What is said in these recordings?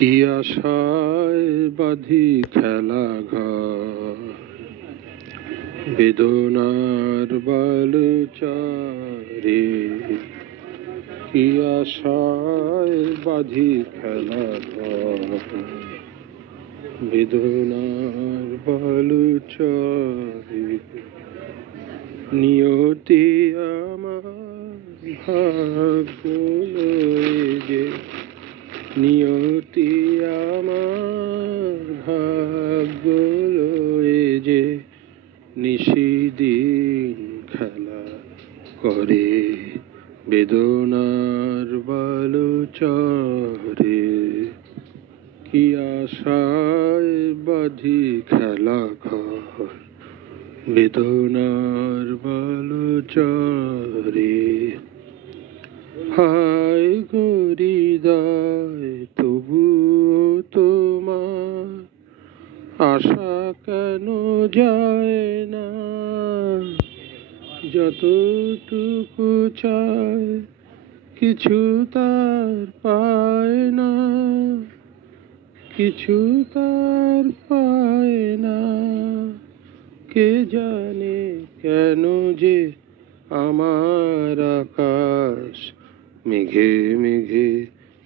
কি আশায় বাঁধি খেলা ঘর, বেদনার বালুচারে। কি আশায় বাঁধি খেলা ঘর, বেদনার বালুচারে। নিয়তি আমার ভাগ্য লয়ে যে, নিয়তি আমার ভাগ্য লয়ে যে নিশিদিন খেলা করে বেদনার বালুচরে। কি আশায় বাঁধি খেলা ঘর, বেদনার বালুচরে। হায় গো হৃদয়, তবুও তোমার আশা কেন যায় না? যতটুকু চায় কিছু তার পায় না, কিছু তার পায় না। কে জানে কেন যে আমার আকাশ মেঘে মেঘে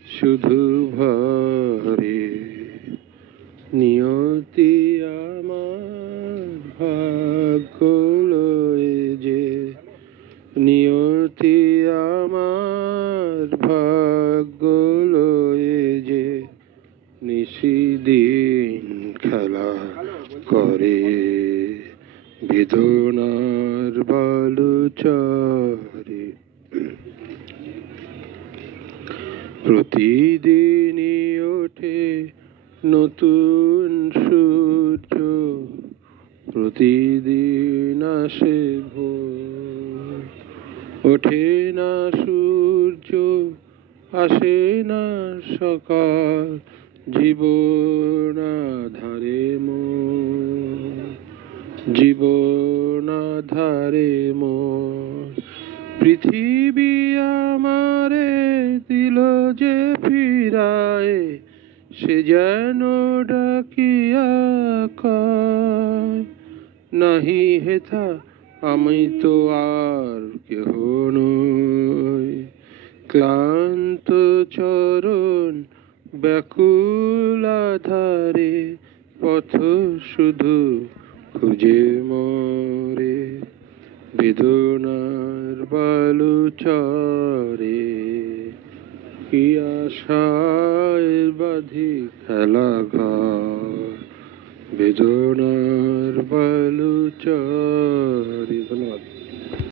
শুধু ভরে। নিয়তি আমার ভাগ্য লয়ে যে, নিয়তি আমার ভাগ্য লয়ে যে নিশিদিন খেলা করে বেদনার বালুচরে। প্রতিদিনই ওঠে নতুন সূর্য, প্রতিদিন আসে ভোর। ওঠে না সূর্য, আসে না সকাল, জীবন আঁধারে মোর, জীবন আঁধারে মোর। পৃথিবী আমারে দিল যে ফিরায়, সে যেন ডাকিয়া কয়, নাহি হেথা আমি তো আর কেহ নই। ক্লান্ত চরণ ব্যাকুল আধারে পথ শুধু খুঁজে মরে বেদনার বালুচরে। কি আশায় বাঁধি খেলা ঘর, বেদনার বালুচরে।